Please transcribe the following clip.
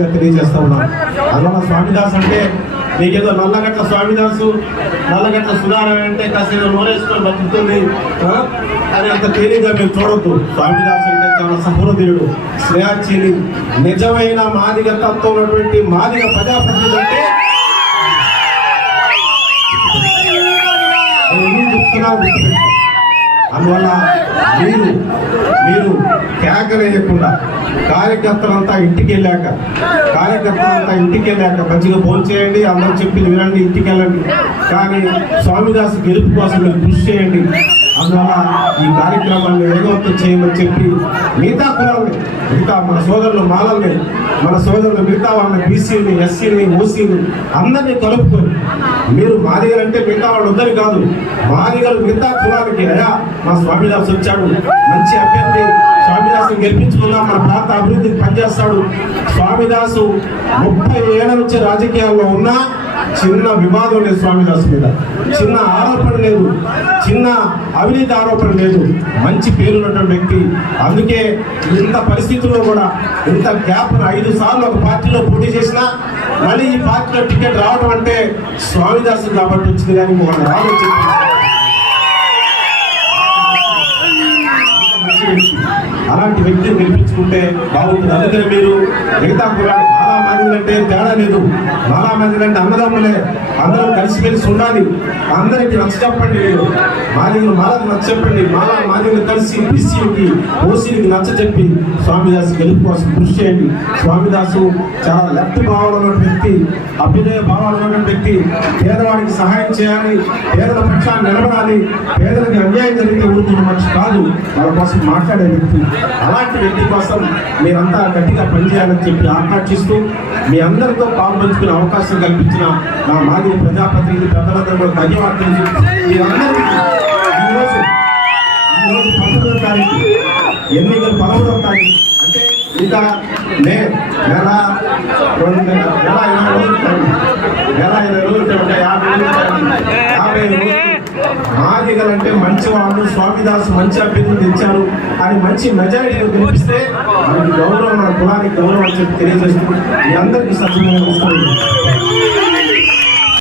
మనస్ఫూర్తిగా తెలియజేస్తా ఉన్నాను అందువల్ల స్వామిదాస్ అంటే నీకేదో నల్లగట్ల స్వామిదాసు నల్లగట్ల సుధారణ అంటే కాసేపు నోరేసుకొని బతుకుతుంది అని అంత తేలిగ్గా మీరు చూడొద్దు. స్వామిదాస్ అంటే చాలా సహృదయుడు స్నేహాచీలి నిజమైన మాదిగ తత్వం ఉన్నటువంటి మాదిగ ప్రజాప్రతినిధి అంటే చెప్తున్నా అందువల్ల మీరు మీరు కేకలేయకుండా కార్యకర్తలంతా ఇంటికి వెళ్ళాక కార్యకర్తలంతా ఇంటికి వెళ్ళాక మంచిగా ఫోన్ చేయండి అందరూ చెప్పింది వినండి ఇంటికి వెళ్ళండి. కానీ స్వామిదాస్ గెలుపు కోసం మీరు కృషి చేయండి. అందువల్ల ఈ కార్యక్రమాన్ని వేగవంతం చేయమని చెప్పి మిగతా కులాలని మిగతా మన సోదరులు మాలల్ని మన సోదరులు మిగతా వాళ్ళని బీసీని ఎస్సీని ఓసీని అందరినీ కలుపుకొని మీరు మాదిగలు అంటే మిగతా వాళ్ళు ఉందని కాదు. మాదిగలు మిగతా కులానికి అయా మా స్వామిదాస్ వచ్చాడు. మంచి అభ్యర్థి. స్వామిదాసుని గెలిపించుకున్నాం మన ప్రాంత అభివృద్ధికి పనిచేస్తాడు. స్వామిదాసు ముప్పై ఏళ్ళ నుంచి రాజకీయాల్లో ఉన్నా చిన్న వివాదం లేదు స్వామిదాస్ మీద. చిన్న ఆరోపణ లేదు. చిన్న అవినీతి ఆరోపణ లేదు. మంచి పేరున్నటువంటి వ్యక్తి. అందుకే ఇంత పరిస్థితుల్లో కూడా ఇంత గ్యాప్ ఐదు సార్లు ఒక పార్టీలో పోటీ చేసినా మళ్ళీ ఈ పార్టీలో టికెట్ రావడం అంటే స్వామిదాస్ కాబట్టి వచ్చింది కానీ మన రాదు మంది పిలిపించుకుంటే బాగుంటుంది. అందుకని మీరు మిగతా కులాలు మాలా మందిలు అంటే తేడా లేదు. చాలా మందిలు అంటే అన్నదమ్ములే. అందరూ కలిసిమెలిసి ఉండాలి. అందరికి నచ్చ చెప్పండి. మీరు మాదిగలు మాలకు నచ్చ చెప్పండి. మాలా మాదిగలు కలిసి బీసీకి ఓసీకి నచ్చ చెప్పి స్వామిదాసు గెలుపు కోసం కృషి చేయండి. స్వామిదాసు చాలా లెఫ్ట్ భావాలు ఉన్న వ్యక్తి అభ్యుదయ భావాలు ఉన్న వ్యక్తి. పేదవాడికి సహాయం చేయాలి. పేదల పక్షాన్ని నిలబడాలి. పేదలకు అన్యాయం జరిగితే ఊరుకున్న మనిషి కాదు. వాళ్ళ కోసం మాట్లాడే వ్యక్తి. అలాంటి వ్యక్తి కోసం మీరంతా గట్టిగా పనిచేయాలని చెప్పి ఆకాంక్షిస్తూ మీ అందరితో పాల్పంచుకునే అవకాశం కల్పించిన నా మాజీ ప్రజాప్రతినిధి పెద్దలందరూ కూడా ధన్యవాదాలు చెప్తూ మీరందరికీ ఈరోజు ఈరోజు పంతొమ్మిదో తారీఖు ఎన్నికలు పదమూడవ తారీఖు. అంటే ఇంకా మే నెల రెండు నెల ఇరవై రోజులు నెల ఇరవై రోజులు యాభై రోజులు టైం. యాభై అంటే మంచి వాళ్ళు స్వామిదాస్ మంచి అభ్యర్థులు తెచ్చారు అని మంచి మెజారిటీ కనిపిస్తే మనకి గౌరవం మన కులానికి గౌరవం అని చెప్పి తెలియజేస్తూ మీ అందరికీ సత్యమైన